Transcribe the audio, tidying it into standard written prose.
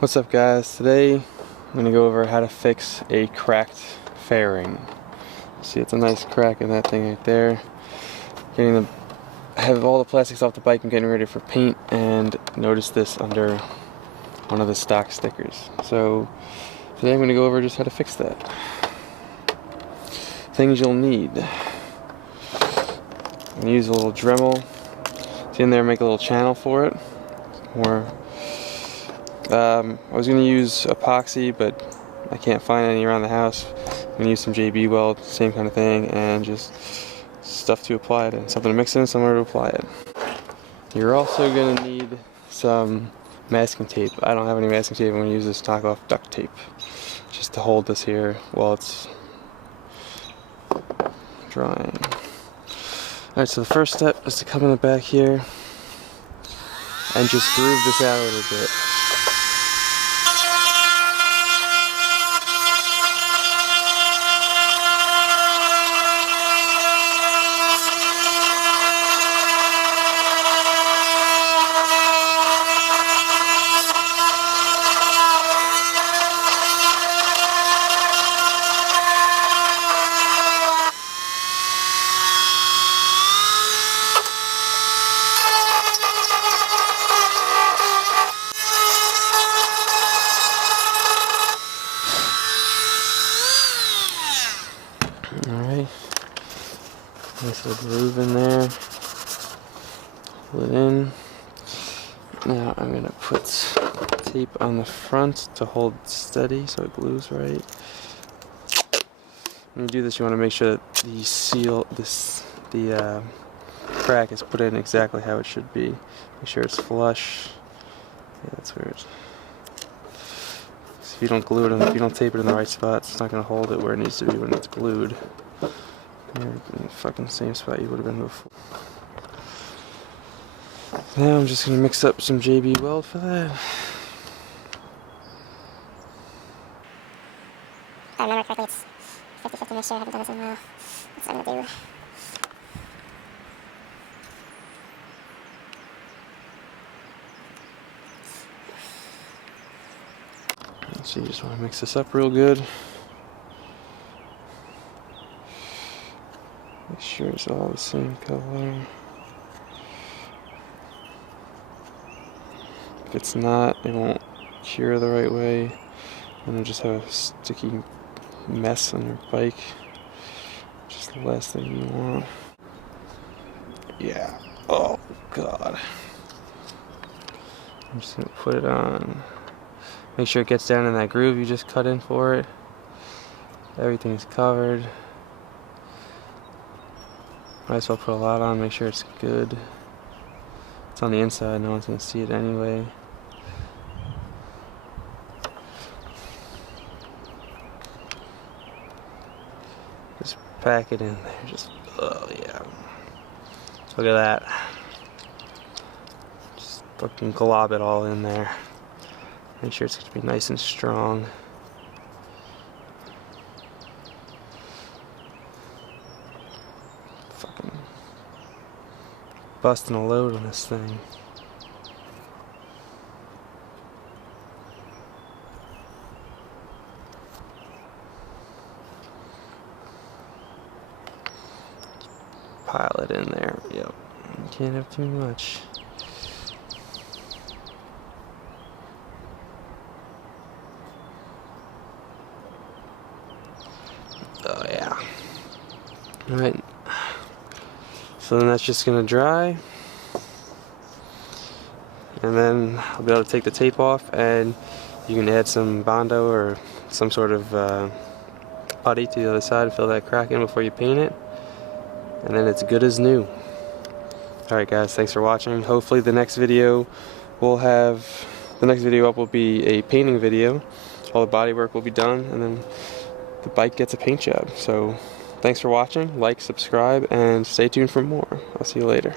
What's up, guys? Today I'm going to go over how to fix a cracked fairing. See, it's a nice crack in that thing right there. I have all the plastics off the bike and getting ready for paint, and notice this under one of the stock stickers. So today I'm going to go over just how to fix that. Things you'll need. I'm going to use a little Dremel. See in there, make a little channel for it. I was going to use epoxy, but I can't find any around the house. I'm going to use some JB Weld, same kind of thing, and just stuff to apply it in. Something to mix in, somewhere to apply it. You're also going to need some masking tape. I don't have any masking tape. I'm going to use this knockoff duct tape just to hold this here while it's drying. Alright, so the first step is to come in the back here and just groove this out a little bit. Alright, nice little groove in there, pull it in. Now I'm going to put tape on the front to hold it steady so it glues right. When you do this, you want to make sure that the crack is put in exactly how it should be. Make sure it's flush. Yeah, that's weird. If you don't glue it, and if you don't tape it in the right spot, it's not going to hold it where it needs to be when it's glued. You're in the fucking same spot you would have been before. Now I'm just going to mix up some JB Weld for that. If I remember correctly, it's 50-50 mixture. I haven't done this in a while. That's what I'm going to do. So you just want to mix this up real good. Make sure it's all the same color. If it's not, it won't cure the right way, and you'll just have a sticky mess on your bike. Just the last thing you want. Yeah. Oh God. I'm just gonna put it on. Make sure it gets down in that groove you just cut in for it. Everything's covered. Might as well put a lot on, make sure it's good. It's on the inside, no one's going to see it anyway. Just pack it in there, just, oh yeah. Look at that. Just fucking glob it all in there. Make sure it's going to be nice and strong. Fucking busting a load on this thing. Pile it in there. Yep. You can't have too much. Oh yeah. Alright. So then that's just gonna dry. And then I'll be able to take the tape off, and you can add some Bondo or some sort of putty to the other side, fill that crack in before you paint it. And then it's good as new. Alright guys, thanks for watching. Hopefully the next video up will be a painting video. All the body work will be done, and then the bike gets a paint job. So thanks for watching, like, subscribe, and stay tuned for more. I'll see you later.